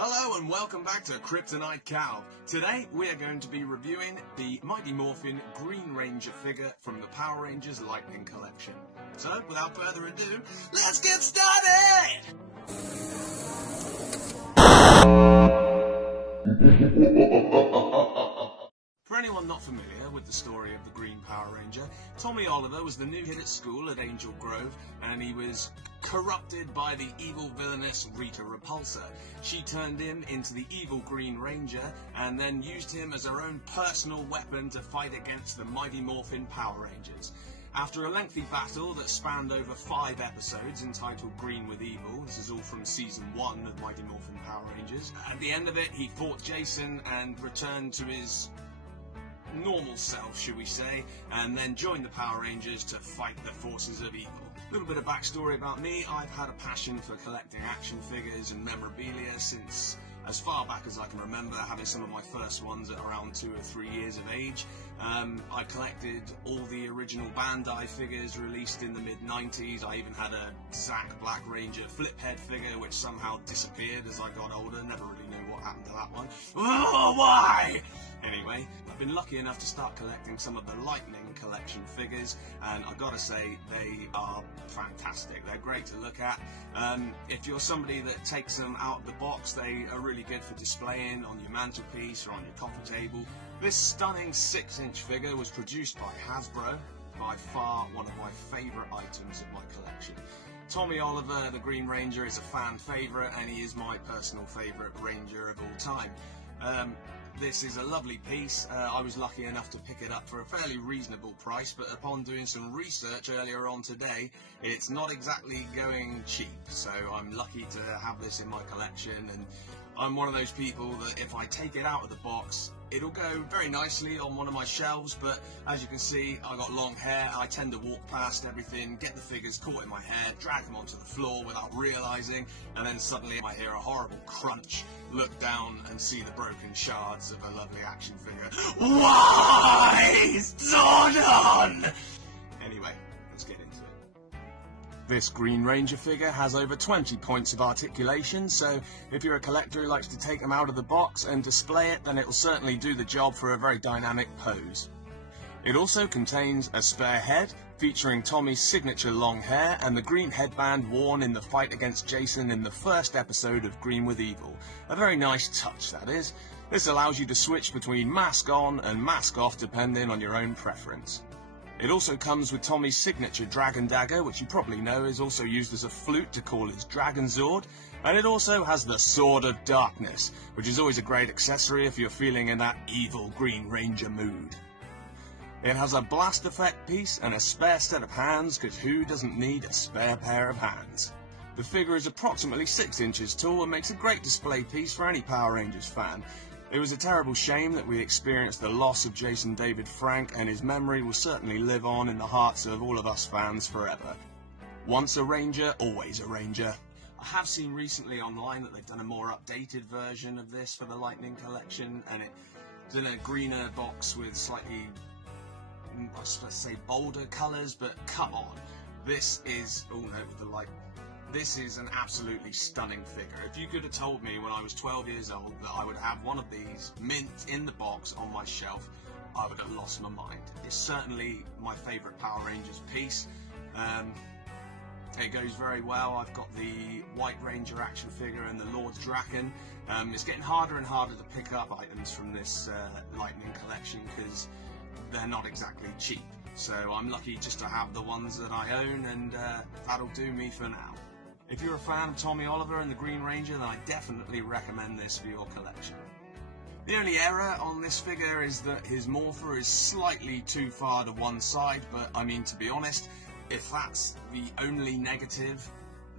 Hello and welcome back to Kryptonite-Calv. Today we are going to be reviewing the Mighty Morphin Green Ranger figure from the Power Rangers Lightning Collection. So, without further ado, let's get started! For anyone not familiar with the story of the Green Power Ranger, Tommy Oliver was the new kid at school at Angel Grove, and he was corrupted by the evil villainess Rita Repulsa. She turned him into the evil Green Ranger, and then used him as her own personal weapon to fight against the Mighty Morphin Power Rangers. After a lengthy battle that spanned over 5 episodes entitled Green with Evil, this is all from Season 1 of Mighty Morphin Power Rangers, at the end of it he fought Jason and returned to his normal self, should we say, and then joined the Power Rangers to fight the forces of evil. A little bit of backstory about me: I've had a passion for collecting action figures and memorabilia since as far back as I can remember, having some of my first ones at around 2 or 3 years of age. I collected all the original Bandai figures released in the mid-90s. I even had a Zack Black Ranger flip head figure which somehow disappeared as I got older. Never really knew what happened to that one. Oh, why? Anyway, I've been lucky enough to start collecting some of the Lightning Collection figures, and I've got to say, they are fantastic. They're great to look at. If you're somebody that takes them out of the box, they are really good for displaying on your mantelpiece or on your coffee table. This stunning 6-inch figure was produced by Hasbro, by far one of my favourite items of my collection. Tommy Oliver, the Green Ranger, is a fan favourite, and he is my personal favourite Ranger of all time. This is a lovely piece. I was lucky enough to pick it up for a fairly reasonable price, but upon doing some research earlier on today, it's not exactly going cheap, so I'm lucky to have this in my collection. And I'm one of those people that if I take it out of the box, it'll go very nicely on one of my shelves, but as you can see, I've got long hair. I tend to walk past everything, get the figures caught in my hair, drag them onto the floor without realising, and then suddenly I hear a horrible crunch, look down and see the broken shards of a lovely action figure. Why? It's all done! Anyway, let's get into it. This Green Ranger figure has over 20 points of articulation, so if you're a collector who likes to take them out of the box and display it, then it will certainly do the job for a very dynamic pose. It also contains a spare head, featuring Tommy's signature long hair and the green headband worn in the fight against Jason in the first episode of Green with Evil. A very nice touch, that is. This allows you to switch between mask on and mask off depending on your own preference. It also comes with Tommy's signature Dragon Dagger, which you probably know is also used as a flute to call his Dragon Zord, and it also has the Sword of Darkness, which is always a great accessory if you're feeling in that evil Green Ranger mood. It has a blast effect piece and a spare set of hands, because who doesn't need a spare pair of hands? The figure is approximately 6 inches tall and makes a great display piece for any Power Rangers fan. It was a terrible shame that we experienced the loss of Jason David Frank, and his memory will certainly live on in the hearts of all of us fans forever. Once a Ranger, always a Ranger. I have seen recently online that they've done a more updated version of this for the Lightning Collection, and it's in a greener box with slightly, I was supposed to say bolder colours, but come on. This is, oh no, with the light. This is an absolutely stunning figure. If you could have told me when I was 12 years old that I would have one of these mint in the box on my shelf, I would have lost my mind. It's certainly my favourite Power Rangers piece. It goes very well. I've got the White Ranger action figure and the Lord Draken. It's getting harder and harder to pick up items from this Lightning Collection because they're not exactly cheap. So I'm lucky just to have the ones that I own, and that'll do me for now. If you're a fan of Tommy Oliver and the Green Ranger, then I definitely recommend this for your collection. The only error on this figure is that his morpher is slightly too far to one side, but I mean, to be honest, if that's the only negative,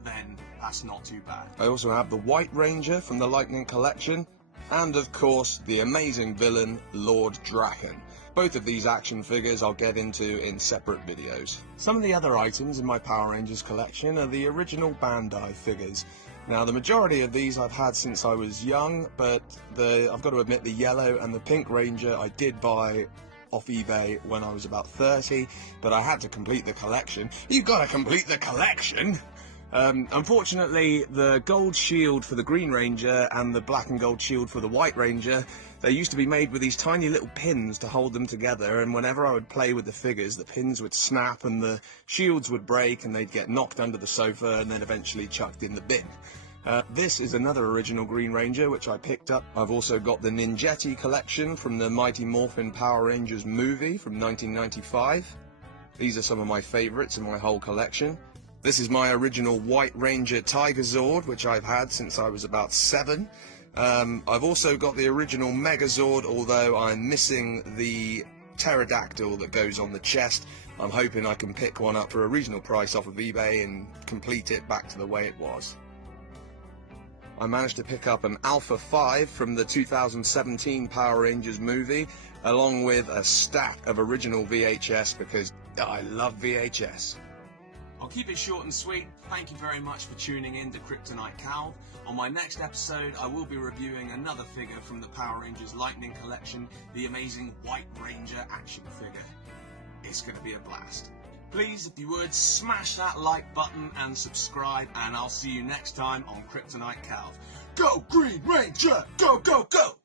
then that's not too bad. I also have the White Ranger from the Lightning Collection, and of course the amazing villain Lord Draken. Both of these action figures I'll get into in separate videos. Some of the other items in my Power Rangers collection are the original Bandai figures. Now, the majority of these I've had since I was young, but I've got to admit the yellow and the pink Ranger I did buy off eBay when I was about 30, but I had to complete the collection. You've got to complete the collection! Unfortunately, the gold shield for the Green Ranger and the black and gold shield for the White Ranger, they used to be made with these tiny little pins to hold them together, and whenever I would play with the figures, the pins would snap and the shields would break and they'd get knocked under the sofa and then eventually chucked in the bin. This is another original Green Ranger which I picked up. I've also got the Ninjetti collection from the Mighty Morphin Power Rangers movie from 1995. These are some of my favourites in my whole collection. This is my original White Ranger Tiger Zord, which I've had since I was about 7. I've also got the original Megazord, although I'm missing the pterodactyl that goes on the chest. I'm hoping I can pick one up for a reasonable price off of eBay and complete it back to the way it was. I managed to pick up an Alpha 5 from the 2017 Power Rangers movie, along with a stack of original VHS because I love VHS. I'll keep it short and sweet. Thank you very much for tuning in to Kryptonite-Calv. On my next episode, I will be reviewing another figure from the Power Rangers Lightning collection, the amazing White Ranger action figure. It's going to be a blast. Please, if you would, smash that like button and subscribe, and I'll see you next time on Kryptonite-Calv. Go Green Ranger! Go, go, go!